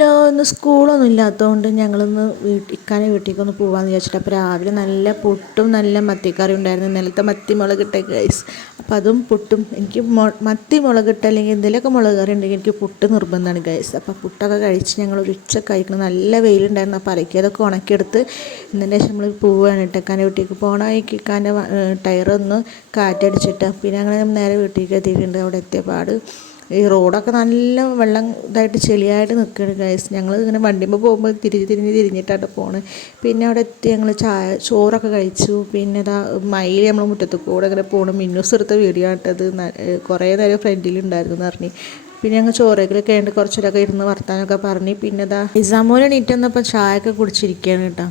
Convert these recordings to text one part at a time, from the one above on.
Hello, ഇന്ന് സ്കൂളൊന്നും ഇല്ലാത്തതുകൊണ്ട് ഞങ്ങളിന്ന് ഇക്കാനെ വീട്ടിലേക്കൊന്ന് പോകാമെന്ന് വിചാരിച്ചിട്ട്. അപ്പോൾ രാവിലെ നല്ല പുട്ടും നല്ല മത്തിക്കറി ഉണ്ടായിരുന്നു. ഇന്നലത്തെ മത്തി മുളകിട്ട ഗൈസ്. അപ്പോൾ അതും പുട്ടും. എനിക്ക് മത്തി മുളകിട്ട അല്ലെങ്കിൽ എന്തെങ്കിലുമൊക്കെ മുളക് കറി ഉണ്ടെങ്കിൽ എനിക്ക് പുട്ട് നിർബന്ധമാണ് ഗൈസ്. അപ്പോൾ പുട്ടൊക്കെ കഴിച്ച് ഞങ്ങൾ ഒരു ഉച്ച കഴിക്കണം. നല്ല വെയിലുണ്ടായിരുന്നു. അപ്പോൾ അലക്കിയതൊക്കെ ഉണക്കിയെടുത്ത് ഇതിൻ്റെ ശേഷം നമ്മൾ പോവുകയാണ്. ഇക്കാൻ്റെ വീട്ടിലേക്ക് പോകണ വഴിക്ക് ഇക്കാൻ്റെ ടയറൊന്ന് കാറ്റടിച്ചിട്ട് പിന്നെ അങ്ങനെ നേരെ വീട്ടിലേക്ക് എത്തിയിട്ടുണ്ട്. അവിടെ എത്തിയപാട് ഈ റോഡൊക്കെ നല്ല വെള്ളം ഇതായിട്ട് ചെളിയായിട്ട് നിൽക്കുകയാണ് ഗൈസ്. ഞങ്ങൾ ഇങ്ങനെ വണ്ടിയുമ്പോൾ പോകുമ്പോൾ തിരിഞ്ഞിട്ടാണ് പോണത്. പിന്നെ അവിടെ എത്തി ഞങ്ങൾ ചോറൊക്കെ കഴിച്ചു. പിന്നെ ഇതാ മയിൽ നമ്മൾ മുറ്റത്ത് കൂടെ ഇങ്ങനെ പോകണം. മിന്നൂസ് എടുത്ത വീഡിയോ ആയിട്ടത് കുറേ നേരം ഫ്രണ്ടിലുണ്ടായിരുന്നു എന്ന് പറഞ്ഞ്. പിന്നെ ഞങ്ങൾ ചോറൊക്കെ ഉണ്ട് കുറച്ചൊക്കെ ഇരുന്ന് വർത്താനമൊക്കെ പറഞ്ഞ്. പിന്നെ ഇതാ ഇസാമോനെ എണീറ്റ് വന്നപ്പോൾ ചായയൊക്കെ കുടിച്ചിരിക്കുകയാണ് കേട്ടോ.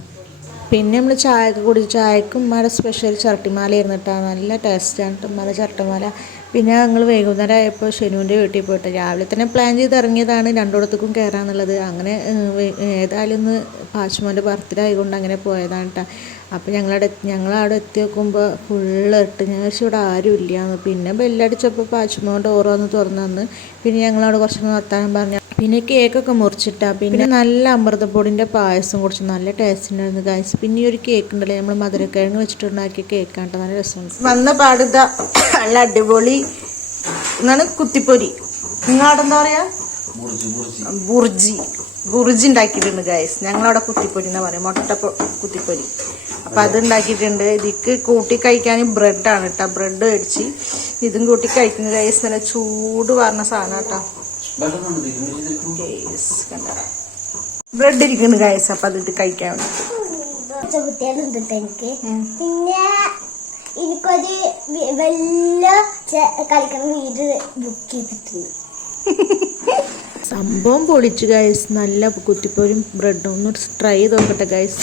പിന്നെ നമ്മൾ ചായയൊക്കെ കുടിച്ച് ചായക്ക് ഉമ്മയുടെ സ്പെഷ്യൽ ചരട്ടിമാലയായിരുന്നു കേട്ടോ. നല്ല ടേസ്റ്റാണ് ഉമ്മയുടെ ചരട്ടിമാല. പിന്നെ ഞങ്ങൾ വൈകുന്നേരം ആയപ്പോൾ ഷെനുവിൻ്റെ വീട്ടിൽ പോയിട്ട് രാവിലെ തന്നെ പ്ലാൻ ചെയ്ത് ഇറങ്ങിയതാണ് രണ്ടിടത്തേക്കും കയറാമെന്നുള്ളത്. ഏതായാലും ഇന്ന് പാച്ചുമോൻ്റെ ബർത്ത്ഡേ ആയതുകൊണ്ട് അങ്ങനെ പോയതാണ് കേട്ടോ. അപ്പോൾ ഞങ്ങളവിടെ എത്തി നോക്കുമ്പോൾ ഫുള്ള് ഇട്ട്. ഞാൻ പക്ഷേ ഇവിടെ ആരും ഇല്ലയെന്ന്. പിന്നെ ബെല്ലടിച്ചപ്പോൾ പാച്ചുമോൻ ഡോറ് വന്ന് തുറന്നു തന്ന്. പിന്നെ ഞങ്ങളവിടെ കുറച്ചൊക്കെ വർത്താനം പറഞ്ഞു. പിന്നെ കേക്കൊക്കെ മുറിച്ചിട്ടാണ്. പിന്നെ നല്ല അമൃതപ്പൊടിൻ്റെ പായസം കുടിച്ചു. നല്ല ടേസ്റ്റ് ഉണ്ടായിരുന്നു ഗൈസ്. പിന്നെ ഈ ഒരു കേക്ക് ഉണ്ടല്ലോ, നമ്മൾ മധുരക്കിഴങ്ങ് വെച്ചിട്ടുണ്ടാക്കിയ കേക്കാണ്. നല്ല രസമുണ്ട്. വന്ന പാടുത നല്ല അടിപൊളി എന്നാണ് കുത്തിപ്പൊരി. നിങ്ങളവിടെ എന്താ പറയാ, ബുർജി ഉണ്ടാക്കിയിട്ടുണ്ട് ഗൈസ്. ഞങ്ങളവിടെ കുത്തിപ്പൊരി എന്നാ പറയാം, മുട്ട കുത്തിപ്പൊരി. അപ്പം അത് ഉണ്ടാക്കിയിട്ടുണ്ട്. ഇതിക്ക് കൂട്ടി കഴിക്കാൻ ബ്രെഡാണ് കേട്ടോ. ബ്രെഡ് മേടിച്ച് ഇതും കൂട്ടി കഴിക്കുന്ന ഗൈസ്. നല്ല ചൂട് പറഞ്ഞ സാധനം കേട്ടോ. ബ്രെഡ് ഇരിക്കുന്നു ഗൈസ്. അപ്പം അതിട്ട് കഴിക്കാൻ വേണ്ടി എനിക്ക് പിന്നെ എനിക്കൊരു വലിയ കളിക്കുന്ന വീട് ബുക്ക് ചെയ്തിട്ടുണ്ട്. സംഭവം പൊളിച്ചു ഗൈസ്. നല്ല കുത്തിപ്പോരും ബ്രെഡും ഒന്ന് ട്രൈ ചെയ്ത് നോക്കട്ടെ ഗൈസ്.